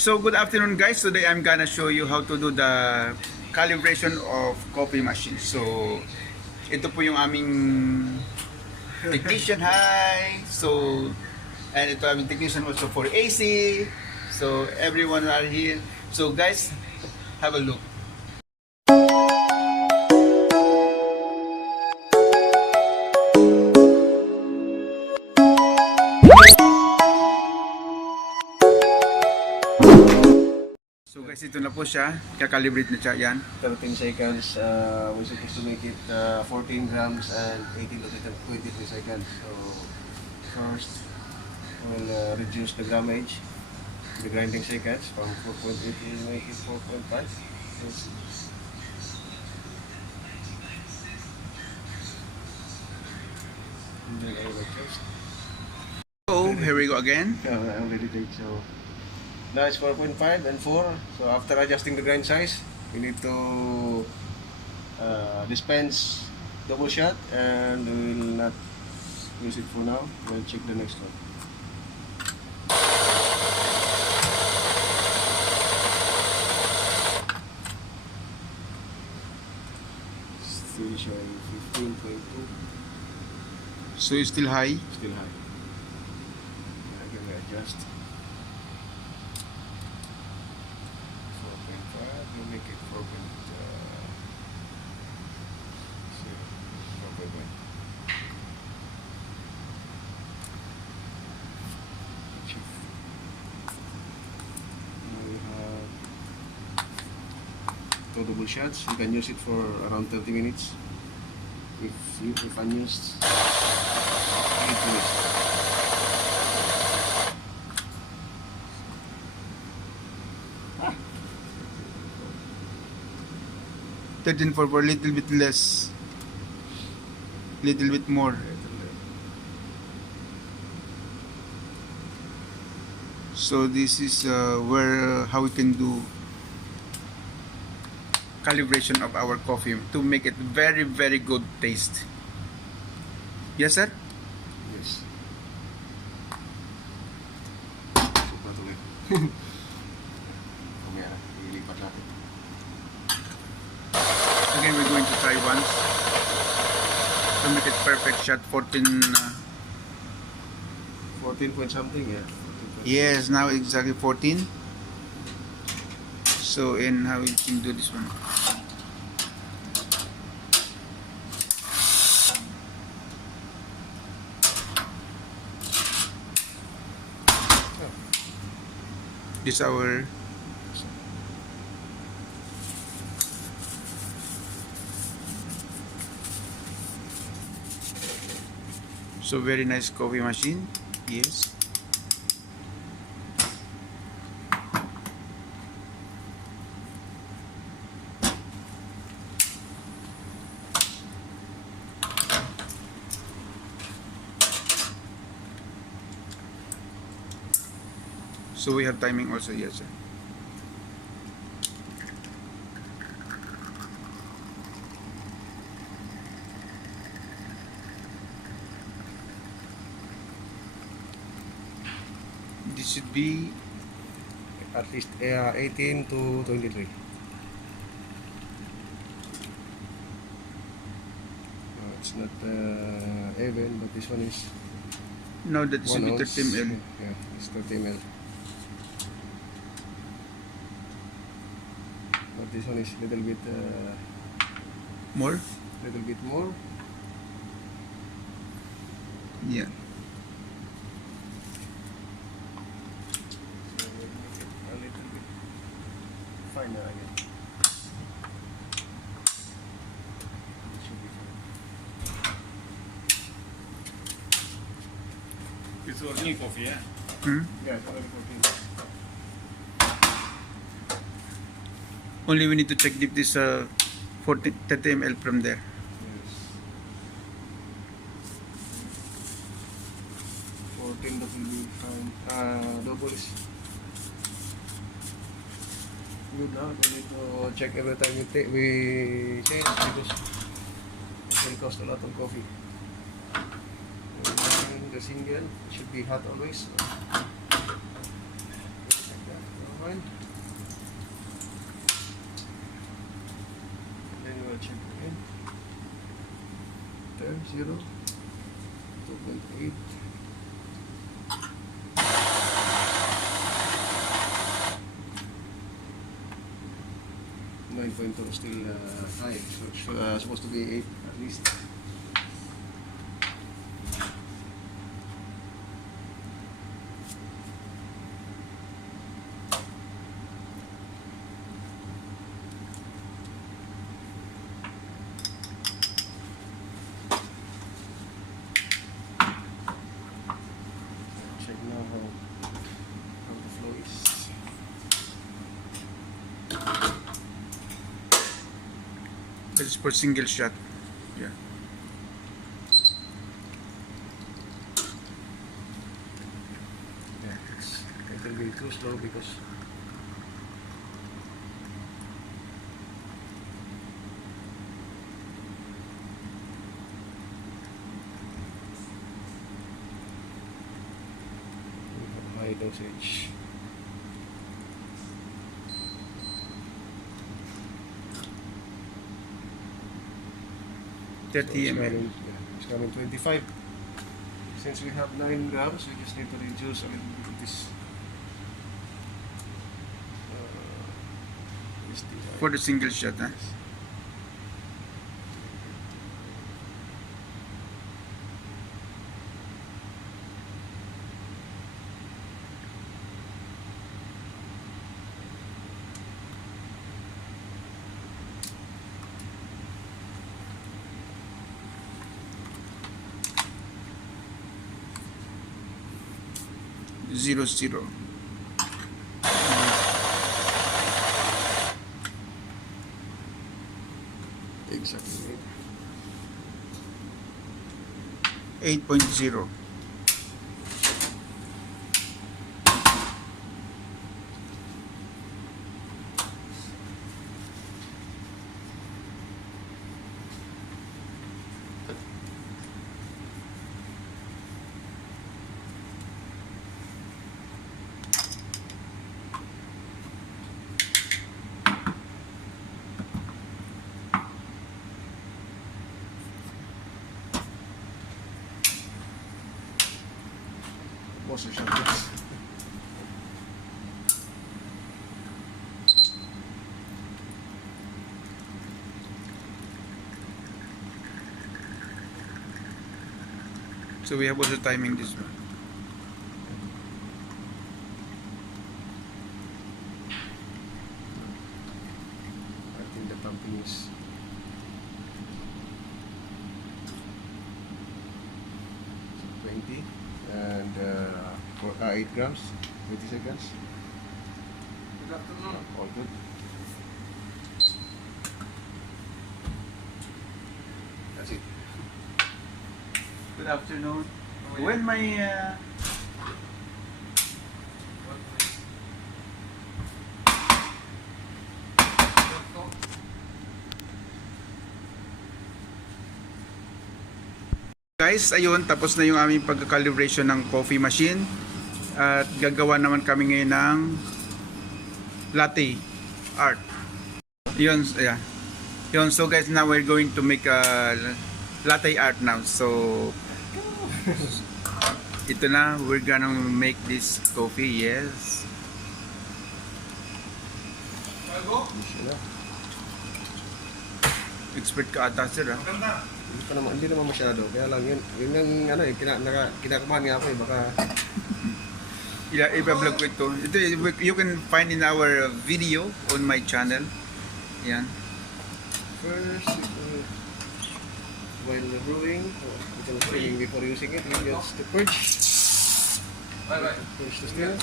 So good afternoon guys. Today I'm gonna show you how to do the calibration of coffee machine. So ito po yung aming technician. Hi. So and ito aming technician also for AC. So everyone are here. So guys, have a look. So guys, ito na po siya. Kakalibrate na siya yan. 13 seconds, we're supposed to make it 14 grams and 18 to 23 seconds. So first, we'll reduce the grammage, the grinding seconds from 4.8 to make it 4.5. And then I will adjust. So here we go again. I already did so. Now it's 4.5 and 4. So after adjusting the grind size, we need to dispense double shot, and we will not use it for now. We'll check the next one. Still showing 15.2. So it's still high. Still high. I can adjust. 4.5. We'll make it 4.1. Now we have two double shots. You can use it for around 30 minutes. If unused, 8 minutes. Ah. 13 for a little bit less. Little bit more. So this is where how we can do calibration of our coffee to make it very good taste. Yes sir? Yes. Mamaya, ilipat natin. Again we're going to try once to make it perfect shot. 14 14 point something, yeah. 14. yes, now exactly 14. So in how we can do this one. This is our so very nice coffee machine. Yes. So we have timing also, yes sir. This should be At least 18 to 23. It's not even, but this one is now that should be 30 ml. Yeah, it's 30 ml. But this one is little bit More? more. Yeah. So we'll make it a little bit finer again. It should be fine. It's original coffee, yeah? Hmm? Yeah, it's already cooking. Only we need to check if this 30 ml from there. Yes. 14 that will be fine. Double is good now. We need to check every time we change because it will cost a lot of coffee. And the single should be hot always. Like that. fine. Then we'll check again. There, 0, 2.8. 9.2 still high, so it's supposed to be 8 at least. Check now how the flow is. This is for single shot. Yeah. Yeah, it will be too slow because we have high dosage. So 30 it's ml. coming, yeah, it's coming 25. Since we have 9 grams, we just need to reduce a little bit of this. This For the single shot, huh? Zero zero. exactly. 8.0. Most of shots. So we have also timing this one. I think the pumping is 20 and 8 grams, 20 seconds. Good afternoon. All good. That's it. Good afternoon. When my guys, ayun, tapos na yung aming pagka-calibration ng coffee machine. At gagawa naman kami ngayon ng latte art. Yun, yeah. Yun, so guys, now we're going to make a latte art now. So, ito na, we're gonna make this coffee, yes. Sila. Expert ka ata, sir, ah. Hindi naman masyado. Kaya lang yun yung ano eh, kinakabahan nga ako eh, baka I-vlog ko ito. Ito, you can find in our video on my channel. Yan. first while brewing, because steaming before using it, you just to purge. Purge the still.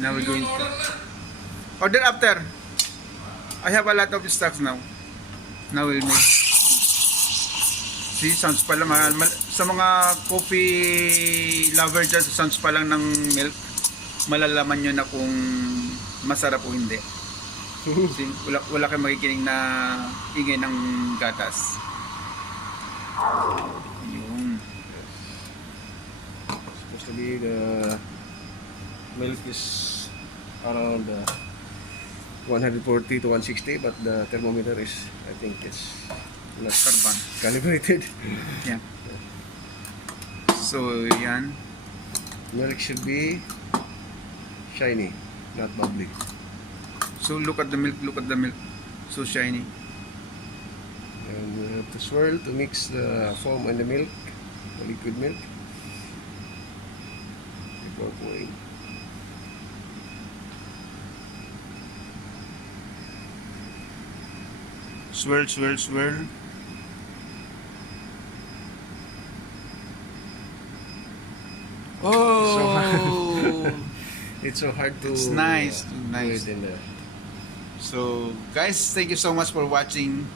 Now we're going to order after. I have a lot of stocks now. Now we'll make. See, sounds pa lang sa mga coffee lover dyan, sounds pa lang ng milk, malalaman nyo na kung masarap o hindi. See, wala kayong makikinig na ingay ng gatas. Yun. Supposed to be the milk is around 140 to 160, but the thermometer is, I think it's not Carbon. calibrated. Yeah. So, yan. Milk should be shiny, not bubbly. So, look at the milk. Look at the milk. So shiny. And we have to swirl to mix the foam and the milk, the liquid milk, before pouring. Swirl, swirl, swirl. Oh! It's so hard to. It's nice, do nice. it in the. So, guys, thank you so much for watching.